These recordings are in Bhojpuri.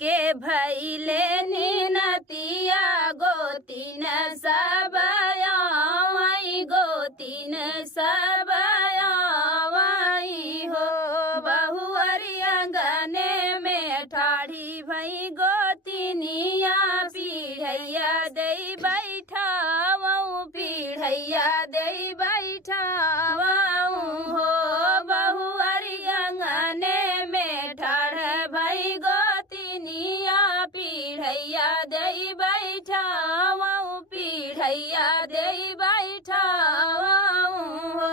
के भैले निनतिया गोतिन सब आई गोतिन सब आई हो बहुअरी अंगने में ठाढ़ी भई गोतिनिया पीढ़ैया दे बैठावऊ पीढ़ैया दे बैठावऊ हो बहुअरी अंगने में ठाढ़ भई गोतिनिया पीढ़ैया दे बैठावऊ पीढ़ैया दे बैठावऊ हो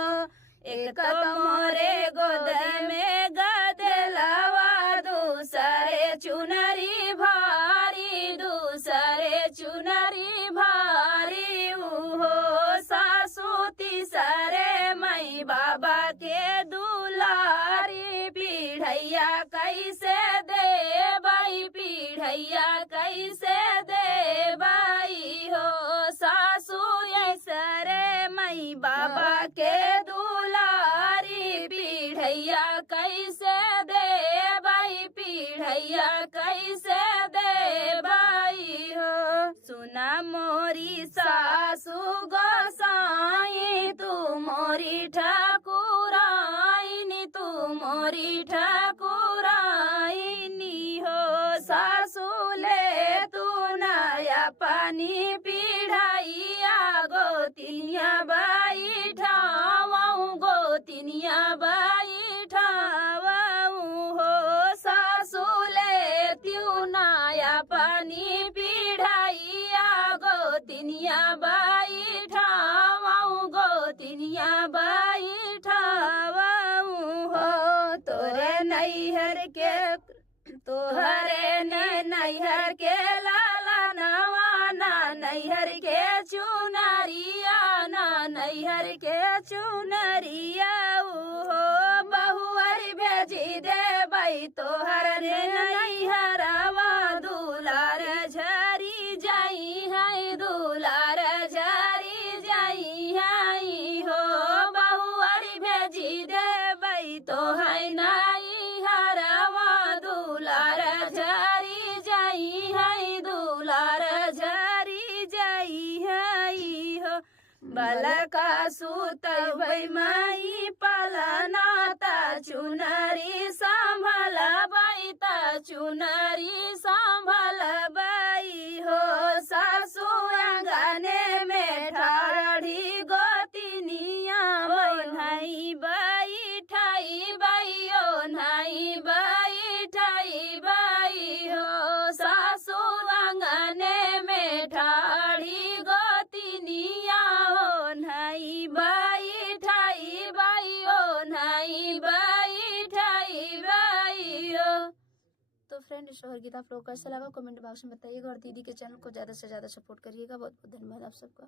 एक मोरे गोद में गदलवा दूसरे चुनरी भारी दूसरे चुनरी भारी हो सासू तीसरे मई बाबा के दुलारी पीढ़ैया कैसे दे बाई पीढ़ैया कैसे दे बाई हो सासू ऐसरे मई बाबा के दुलारी पीढ़ैया कैसे दे बाई पीढ़ैया कैसे दे बाई हो सुना मोरी सासू गोसाई तू मोरी ठाकुराइनी तू मोरी ठाकुराइनी हो सासू ले तू नया पानी पीढ़ाइया गोतिनिया बाई ठावऊ गोतिनिया बाई ठावऊ हो सासू ले तू नया पानी पीढ़ाइया गोतिनिया बाई ठावऊ गोतिनिया बाई ठावऊ हो तोरे नैहर के तोहरे ने नैहर के लाला नवाना नैहर के चुनरिया ना नैहर के चुनरिया हो बहुअरी भेजी दे बई तोहर ने नैहरवा दुलार झरी जाई है दुलार झरी जाई है हो बहुअरी भेजी दे बई तोहर नैहरवा दुलार झरी जाई है दुलार झरी जाई है हो बलका सुत भई माई पलना ता चुनरी संभल बाई ता चुनरी संभल बाई हो सासू अंगने में ठाढ़ी गोतिनिया ओन्हाई बाई ठाई बाई ओन्हाई बाई ठाई बाई हो सासू अंगने में ठाढ़ी गोतिनिया ओन्हाई बाई ठाई बाई ओन्हाई बाई ठाई बाई हो। तो फ्रेंड शोहर गीत आप लोगों को कैसा लगा कमेंट बॉक्स में बताइएगा और दीदी के चैनल को ज़्यादा से ज़्यादा सपोर्ट करिएगा। बहुत बहुत धन्यवाद आप सबका।